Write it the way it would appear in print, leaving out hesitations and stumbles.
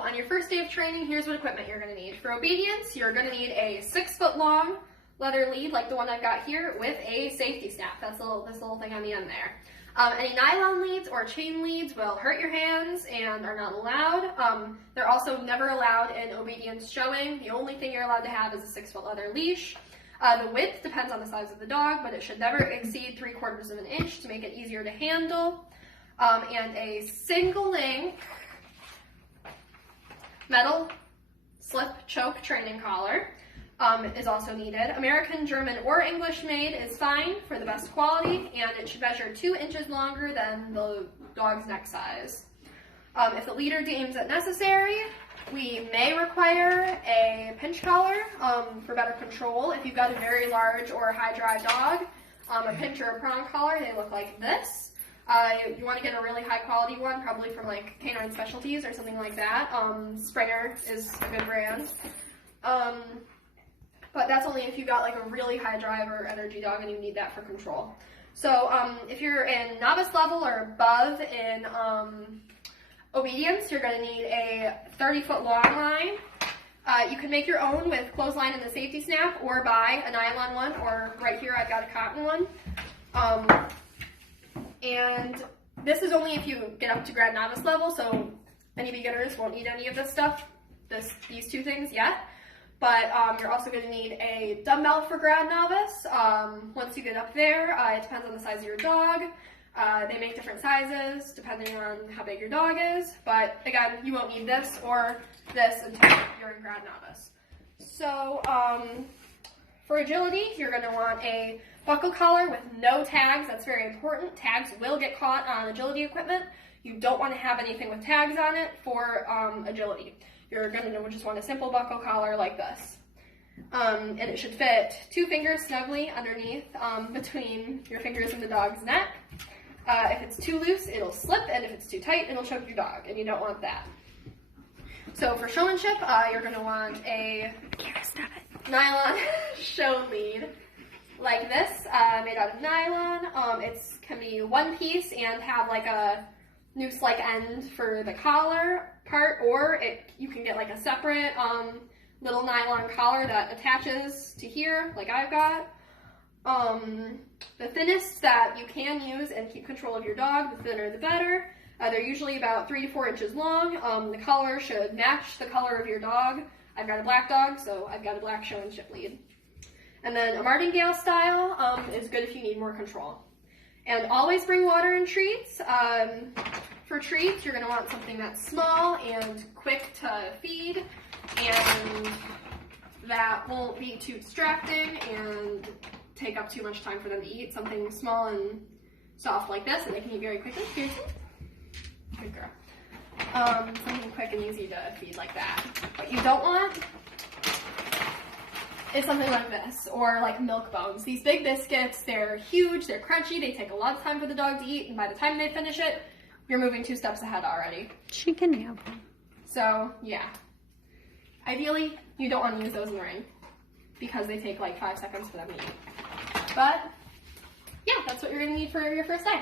on your first day of training, here's what equipment you're going to need. For obedience, you're going to need a 6-foot long leather lead like the one I've got here with a safety snap. That's this little thing on the end there. Any nylon leads or chain leads will hurt your hands and are not allowed. They're also never allowed in obedience showing. The only thing you're allowed to have is a 6-foot leather leash. The width depends on the size of the dog, but it should never exceed 3/4 of an inch to make it easier to handle. And a single link metal slip choke training collar is also needed. American, German, or English made is fine for the best quality, and it should measure 2 inches longer than the dog's neck size. If the leader deems it necessary, we may require a pinch collar for better control. If you've got a very large or high drive dog, a pinch or a prong collar, they look like this. You want to get a really high quality one, probably from like K9 Specialties or something like that. Springer is a good brand. But that's only if you've got like a really high drive or energy dog and you need that for control. So if you're in novice level or above in obedience, you're going to need a 30-foot long line. You can make your own with clothesline and the safety snap, or buy a nylon one, or right here I've got a cotton one. And this is only if you get up to grad novice level, so any beginners won't need any of this stuff, these two things yet. But you're also going to need a dumbbell for grad novice. Once you get up there, it depends on the size of your dog. They make different sizes depending on how big your dog is. But again, you won't need this or this until you're in grad novice. So for agility, you're going to want a buckle collar with no tags. That's very important. Tags will get caught on agility equipment. You don't want to have anything with tags on it for agility. You're going to just want a simple buckle collar like this. And it should fit 2 fingers snugly underneath between your fingers and the dog's neck. If it's too loose, it'll slip, and if it's too tight, it'll choke your dog, and you don't want that. So for showmanship, you're going to want a nylon show lead like this, made out of nylon. It can be one piece and have like a noose-like end for the collar part, or you can get like a separate little nylon collar that attaches to here, like I've got. The thinnest that you can use and keep control of your dog, the thinner the better. They're usually about 3 to 4 inches long. The collar should match the color of your dog. I've got a black dog, so I've got a black showmanship lead. And then a martingale style is good if you need more control. And always bring water and treats. For treats, you're going to want something that's small and quick to feed, and that won't be too distracting and take up too much time for them to eat. Something small and soft like this, and they can eat very quickly. Here's good girl. Something quick and easy to feed like that. What you don't want is something like this, or like milk bones. These big biscuits, they're huge, they're crunchy, they take a lot of time for the dog to eat, and by the time they finish it, you're moving 2 steps ahead already. She can have them. So, yeah. Ideally, you don't want to use those in the ring, because they take like 5 seconds for them to eat. But, yeah, that's what you're going to need for your first day.